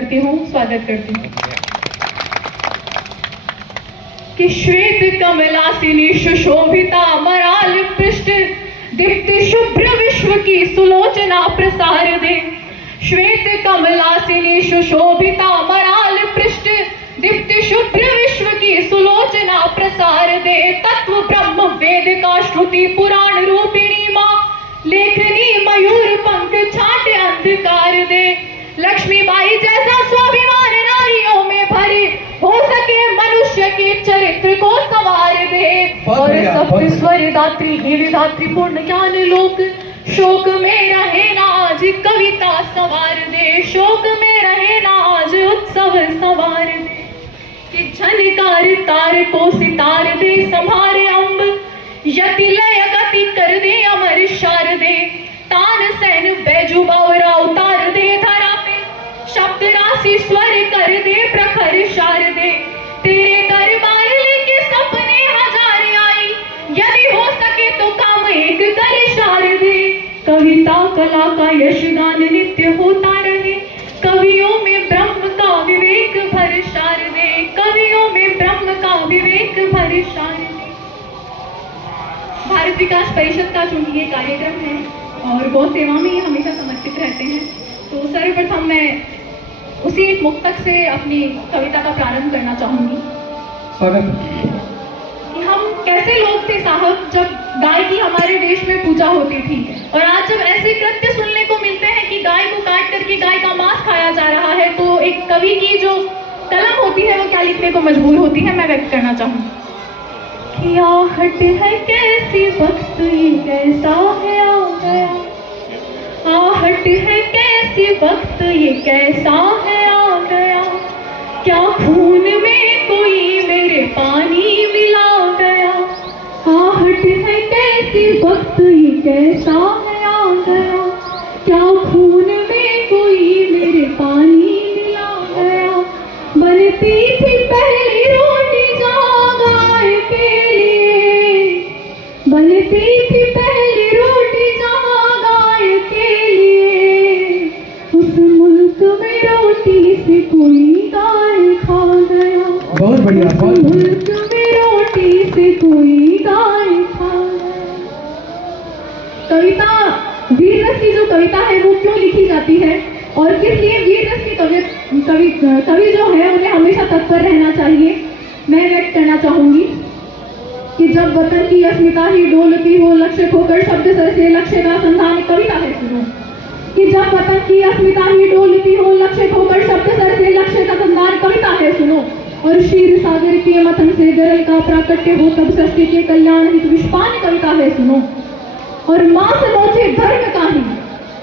करती हूँ, स्वागत करती हूँ कि श्वेत कमलासिनी सुशोभिता मराल पृष्ठ दीप्ति शुभ्र विश्व की सुलोचना प्रसार दे। श्वेत कमलासिनी सुशोभिता मराल पृष्ठ दीप्ति शुभ्र विश्व की सुलोचना प्रसार दे। तत्व ब्रह्म वेद का श्रुति पुराण रूपिणी माँ लेखनी मयूर पंख छाटे अंधकार दे। लक्ष्मीबाई जैसा स्वाभिमान नारियों में भरे हो सके मनुष्य के चरित्र को संवार दे। और सप्त स्वर दात्री हे विधात्री पूर्ण ज्ञान लोक शोक में रहे ना आज कविता संवार दे। शोक में रहे ना आज उत्सव संवार दे कि झनकार तार को सितार दे संभारे अम्ब यति लय गति कर दे अमर शार दे। तान सैन बैजू बावरा उतार दे धरा पे शब्द राशि स्वर कर दे प्रखर शार दे। तेरे दरबार लेके सपने हजार आई यदि हो सके तो काम एक कर शार दे। कविता कला का यशगान नित्य होता रहे कवियों में ब्रह्म का विवेक भर शार दे। कवियों में ब्रह्म का विवेक भर शार दे। भारत विकास परिषद का चूंकि ये कार्यक्रम है और गौ सेवा में ये हमेशा समर्पित रहते हैं, तो सर्वप्रथम मैं उसी एक मुक्तक से अपनी कविता का प्रारंभ करना चाहूंगी। स्वागत। कि हम कैसे लोग थे साहब जब गाय की हमारे देश में पूजा होती थी, और आज जब ऐसे कृत्य सुनने को मिलते हैं कि गाय को काट करके गाय का मांस खाया जा रहा है, तो एक कवि की जो कलम होती है वो क्या लिखने को मजबूर होती है, मैं व्यक्त करना चाहूंगी। क्या हट है कैसी वक्त ये कैसा है आ गया। आहट है कैसी वक्त ये कैसा है आ गया। क्या खून में कोई मेरे पानी मिला गया। आहट है कैसी वक्त ये कैसा है आ गया। क्या खून में कोई मेरे पानी मिला गया। बनती थी पहली रोटी गाय के लिए। बनती थी पहली रोटी गाय के लिए। उस मुल्क में रोटी से कोई गाय खा गया। बहुत बढ़िया। उस मुल्क में रोटी से कोई गाय खा गया। कविता वीर रस की जो कविता है वो क्यों लिखी जाती है और किस लिए वीर रस की कवि जो है उन्हें हमेशा तत्पर रहना चाहिए, मैं व्यक्त करना चाहूंगी कि जब वतन की अस्मिता ही डोलती हो लक्ष्य खोकर शब्द सर से लक्ष्य का संधान। कविता है सुनो कि जब वतन की अस्मिता ही डोलती हो लक्ष्य खोकर शब्द सर से लक्ष्य का संधान। कविता है सुनो। और क्षीर सागर के मथन से गरल का प्राकट्य हो तब सृष्टि के कल्याण हित विश्वान। कविता है सुनो। और मांस नोचे धर्म का ही,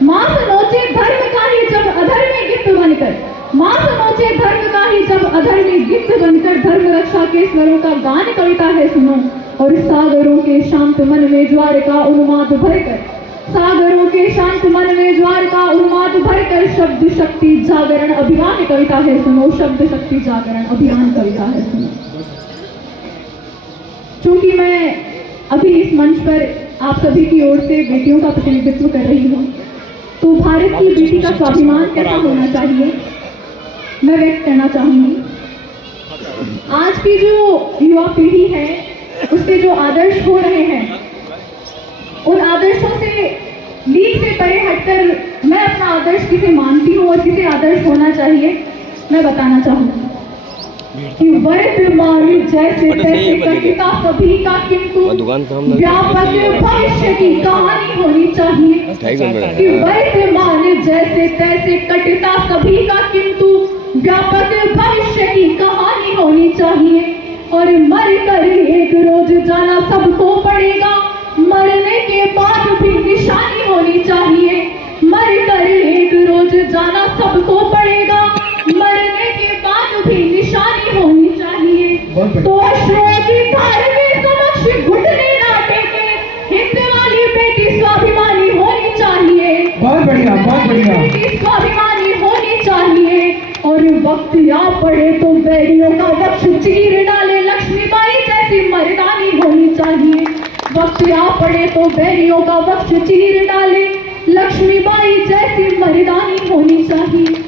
मांस नोचे धर्म का ही जब अधर्म में गिफ्ट बनकर। मांस नोचे धर्म का ही जब अधर्म में गिफ्ट बनकर धर्म रक्षा के स्वरों का गान। कविता है सुनो। और सागरों के शांत मन में ज्वार का उन्माद भरकर। सागरों के शांत मन में ज्वार का उन्माद भरकर शब्द शक्ति जागरण अभियान। कविता है सुनो। शब्द शक्ति जागरण अभियान। कविता है सुनो। चूंकि मैं अभी इस मंच पर आप सभी की ओर से बेटियों का प्रतिनिधित्व कर रही हूँ, तो भारत की बेटी का स्वाभिमान कैसा होना चाहिए मैं व्यक्त करना चाहूंगी। आज की जो युवा पीढ़ी है उसके जो आदर्श हो रहे हैं, उन आदर्शों से लीक से परे हटकर मैं अपना आदर्श किसे मानती हूँ और किसे आदर्श होना चाहिए मैं बताना चाहूंगी। कि वर्तमान जैसे तैसे कविता सभी का किंतु व्यापक भविष्य की कहानी होनी चाहिए। कि वर्तमान जैसे तैसे कटता सभी का किंतु व्यापक भविष्य की कहानी होनी चाहिए। और मर कर एक रोज जाना सबको पड़ेगा, मरने के बाद भी निशानी होनी चाहिए। मर कर एक रोज जाना सबको पड़ेगा, मरने के बाद भी निशानी होनी चाहिए। तो अश्रुओं की धार के समक्ष घुटने ना टेके हिंद वाली बेटी स्वाभिमानी होनी चाहिए। बहुत बढ़िया, बहुत बढ़िया। बेटी स्वाभिमानी होनी चाहिए। और वक्त या पड़े तो बैरियों का वक्ष चीर डाले लक्ष्मीबाई जैसी मर्दानी होनी चाहिए। वक्त या पड़े तो बैरियों का वक्ष चीर डाले लक्ष्मीबाई जैसी मर्दानी होनी चाहिए।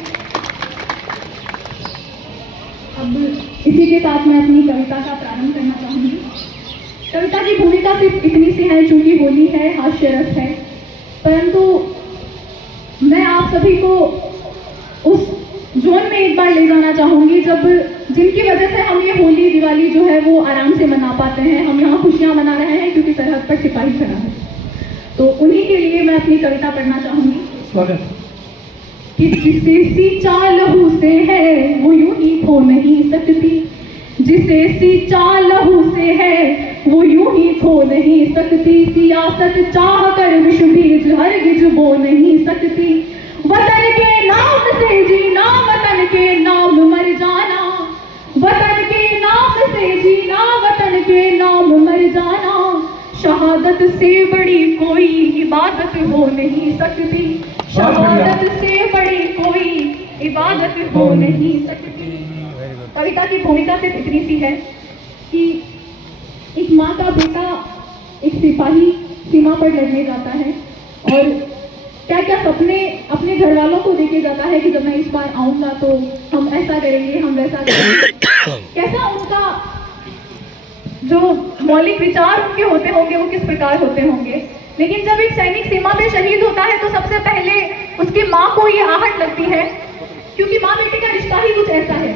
अब इसी के साथ मैं अपनी कविता का प्रारंभ करना चाहूँगी। कविता की भूमिका सिर्फ इतनी सी है, चूंकि होली है, हास्य रस है, परंतु मैं आप सभी को उस जोन में एक बार ले जाना चाहूँगी जब जिनकी वजह से हम ये होली दिवाली जो है वो आराम से मना पाते हैं। हम यहाँ खुशियाँ मना रहे हैं क्योंकि सरहद पर सिपाही खड़ा है। तो उन्हीं के लिए मैं अपनी कविता पढ़ना चाहूँगी। स्वागत। कि जिसे सींचा लहू से है वो यूं ही खो नहीं सकती, जिसे सींचा लहू से है वो यूं ही खो नहीं सकती, सियासत चाह कर विष बीज हरगिज बो नहीं सकती, वतन के नाम से जीना वतन के नाम मर जाना, वतन के नाम से जीना वतन के नाम मर जाना, शहादत से बड़ी कोई इबादत हो नहीं सकती, शहादत से बड़ी कोई इबादत हो नहीं सकती। कविता की भूमिका सिर्फ इतनी सी है कि एक माँ का बेटा एक सिपाही सीमा पर लड़ने जाता है और क्या क्या सपने अपने घर वालों को देके जाता है कि जब मैं इस बार आऊँगा तो हम ऐसा करेंगे, हम वैसा करेंगे। कैसा उनका जो मौलिक विचार उनके होते होंगे वो किस प्रकार होते होंगे। लेकिन जब एक सैनिक सीमा पे शहीद होता है तो सबसे पहले उसकी माँ को ये आहट लगती है, क्योंकि माँ बेटे का रिश्ता ही कुछ ऐसा है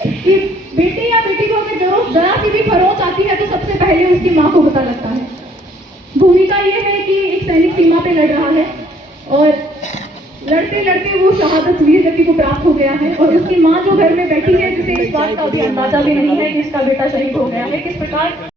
कि बेटे या बेटी को अगर जरा सी भी खरोंच आती है तो सबसे पहले उसकी माँ को पता लगता है। भूमिका ये है कि एक सैनिक सीमा पे लड़ रहा है और लड़ते लड़ते वो शहादत वीर गति को प्राप्त हो गया है और उसकी माँ जो घर में बैठी है जिसे इस बात का भी अंदाजा भी नहीं है कि इसका बेटा शहीद हो गया है। किस प्रकार